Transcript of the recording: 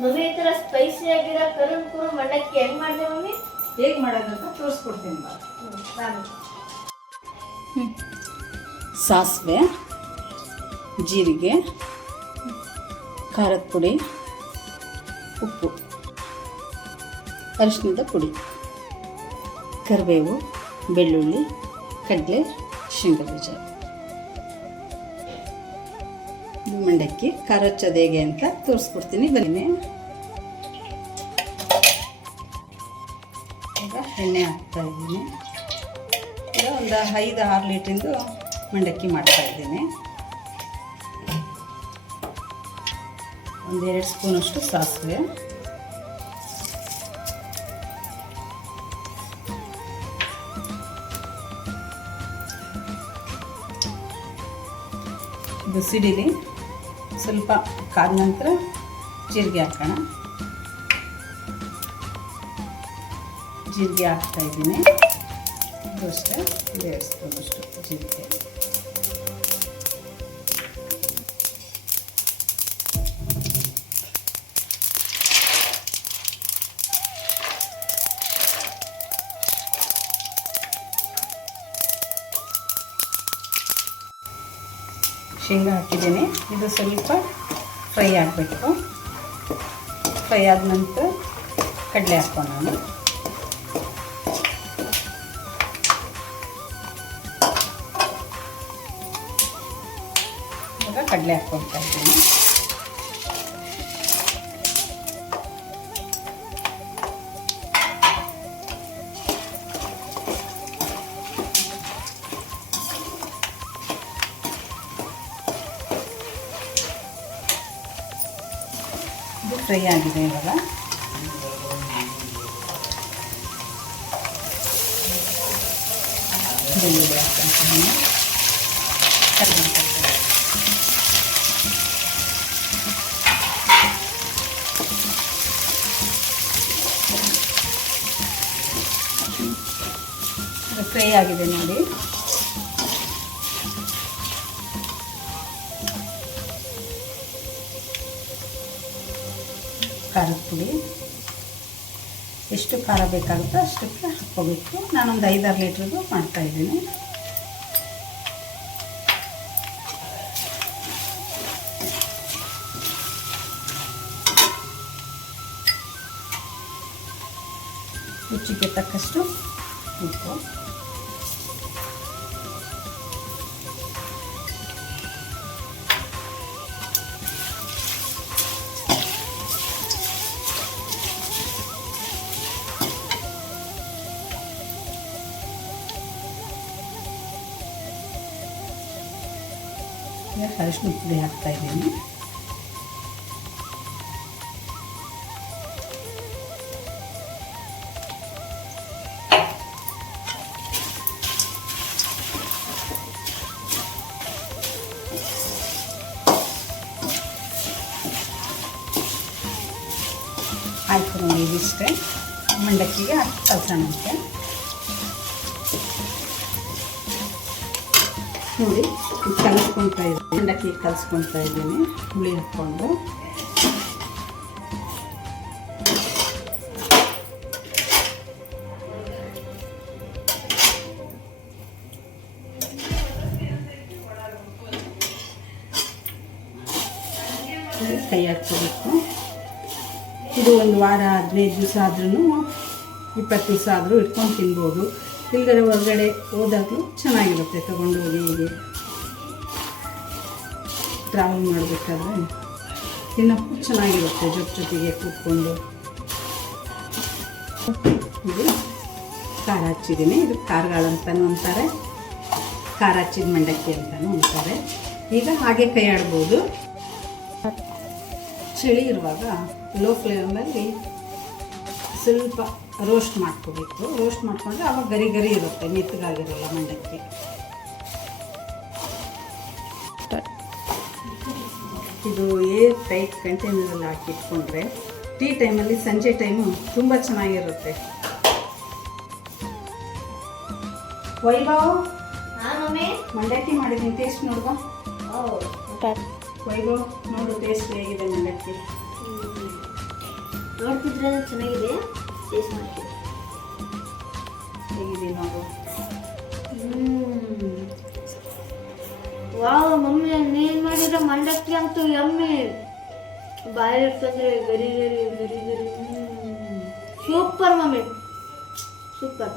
Mummy ಈ ತರ spicy ಆಗಿರೋ ಕರುಣ್ ಕುರು ಮಂಡಕ್ಕಿ ಹೆಂಗ್ ಮಾಡಿದೆ ಮಮ್ಮಿ? ಹೇಗೆ ಮಾಡೋದಂತ ತೋರಿಸ್ಕೊಡ್ತೀನಿ ಬಾ. ಸಾಸಿವೆ, ಜೀರಿಗೆ, ಖಾರದ ಪುಡಿ, ಉಪ್ಪು, ಅರಿಶಿಣದ ಪುಡಿ, ಕರಿಬೇವು, ಬೆಳ್ಳುಳ್ಳಿ, ಕಡಲೆ, ಶೇಂಗಾ ಬೀಜ. ಮಂಡಕ್ಕಿ ಖಾರ ಹಚ್ಚೋದು ಹೇಗೆ ಅಂತ ತೋರಿಸ್ಕೊಡ್ತೀನಿ ಬನ್ನಿ. ಈಗ ಎಣ್ಣೆ ಹಾಕ್ತಾಯಿದ್ದೀನಿ. ಈಗ ಒಂದು 5-6 ಲೀಟ್ರಿಂದು ಮಂಡಕ್ಕಿ ಮಾಡ್ತಾಯಿದ್ದೀನಿ. 1-2 ಸ್ಪೂನಷ್ಟು ಸಾಸಿವೆ, ಇದು ಸಿಡಿಲಿ ಸ್ವಲ್ಪ ಕಾದ ನಂತರ ಜೀರಿಗೆ ಹಾಕೋಣ. ಜೀರಿಗೆ ಹಾಕ್ತಾಯಿದ್ದೀನಿ. ಇದು ಅಷ್ಟೇ 2 ಸ್ಪೂನಷ್ಟು ಜೀರಿಗೆ. ಶೇಂಗಾ ಹಾಕಿದ್ದೀನಿ. ಇದು ಸ್ವಲ್ಪ ಫ್ರೈ ಆಗಬೇಕು. ಫ್ರೈ ಆದ ನಂತರ ಕಡಲೆ ಹಾಕ್ಕೊಂಡು ನಾನು ಇವಾಗ ಕಡಲೆ ಹಾಕ್ಕೊಳ್ತಾ ಇದ್ದೀನಿ. ಇದು ಫ್ರೈ ಆಗಿದೆ. ಇವಾಗ ಬೆಳ್ಳುಳ್ಳಿ ಹಾಕ್ತೀನಿ. ಫ್ರೈ ಆಗಿದೆ ನೋಡಿ. ಖಾರದ ಪುಡಿ ಎಷ್ಟು ಖಾರ ಬೇಕಾಗುತ್ತೋ ಅಷ್ಟಕ್ಕೆ ಹಾಕ್ಕೋಬೇಕು. ನಾನೊಂದು 5-6 ಲೀಟ್ರದ್ದು ಮಾಡ್ತಾಯಿದ್ದೀನಿ. ರುಚಿಗೆ ತಕ್ಕಷ್ಟು ಉಪ್ಪು, ಅರಿಶಿನ ಪುಡಿ ಹಾಕ್ತಾಯಿದ್ದೀನಿ. ಆಯಿತು ನೋಡಿ, ಇದಿಷ್ಟೇ. ಮಂಡಕ್ಕಿಗೆ ಕಲಸೋಣಕ್ಕೆ ನೋಡಿ ಕಲಿಸ್ಕೊಳ್ತಾ ಇದ್ದೀನಿ. ಮಂಡಕ್ಕಿ ಕಲಿಸ್ಕೊಳ್ತಾ ಇದ್ದೀನಿ ಹುಳಿ ಹಾಕ್ಕೊಂಡು. ಕೈ ಹಾಕ್ಕೋಬೇಕು. ಇದು 1 ವಾರ 15 ದಿವಸ ಆದ್ರೂ 20 ದಿವಸ ಆದರೂ ಇಟ್ಕೊಂಡು ತಿನ್ಬೋದು. ಇಲ್ದರೆ ಹೊರಗಡೆ ಹೋದಾಗಲೂ ಚೆನ್ನಾಗಿರುತ್ತೆ. ತೊಗೊಂಡು ಹೋಗಿ ಹೀಗೆ ಟ್ರಾವೆಲ್ ಮಾಡಬೇಕಾದ್ರೆ ತಿನ್ನೋಕ್ಕೂ ಚೆನ್ನಾಗಿರುತ್ತೆ. ಜೊತೆಗೆ ಕೂತ್ಕೊಂಡು. ಇದು ಖಾರ ಹಚ್ಚಿದ್ದೀನಿ. ಇದು ಖಾರಗಳು ಅಂತಲೂ ಅಂತಾರೆ, ಖಾರ ಹಚ್ಚಿದ ಮಂಡಕ್ಕಿ ಅಂತಲೂ ಅಂತಾರೆ. ಈಗ ಹಾಗೆ ಕೈ ಆಡ್ಬೋದು. ಚಳಿ ಇರುವಾಗ ಲೋ ಫ್ಲೇಮಲ್ಲಿ ಸ್ವಲ್ಪ ರೋಸ್ಟ್ ಮಾಡ್ಕೋಬೇಕು. ರೋಸ್ಟ್ ಮಾಡಿಕೊಂಡ್ರೆ ಆವಾಗ ಗರಿ ಗರಿ ಇರುತ್ತೆ, ಮೆತ್ತಗಾಗಿರಲ್ಲ ಮಂಡಕ್ಕಿ. ಇದು ಏರ್ ಟೈಟ್ ಕಂಟೈನರಲ್ಲಿ ಹಾಕಿಟ್ಕೊಂಡ್ರೆ ಟೀ ಟೈಮಲ್ಲಿ, ಸಂಜೆ ಟೈಮು ತುಂಬ ಚೆನ್ನಾಗಿರುತ್ತೆ. ವೈಭವ್, ಮಂಡಕ್ಕಿ ಮಾಡಿದ್ದೀನಿ, ಟೇಸ್ಟ್ ನೋಡುವ. ವೈಭವ್ ನೋಡು ಟೇಸ್ಟ್ ಹೇಗಿದೆ ಮಂಡಕ್ಕಿ. ನೋಡ್ತಿದ್ರೆ ಚೆನ್ನಾಗಿದೆ, ಟೇಸ್ಟ್ ಮಾಡ್ತೀವಿ. ಹೇಗಿದೆ ನೋಡು. ವಾವ್ ಮಮ್ಮಿ, ನೀನ್ ಮಾಡಿರೋ ಮಂಡಕ್ಕಿ ಅಂತೂ ಯಮ್ಮಿ. ಬಾಯಲ್ಲಿ ಇರ್ತಂದ್ರೆ ಗರಿ ಗರಿ ಗರಿ ಗರಿ. Super mummy, super.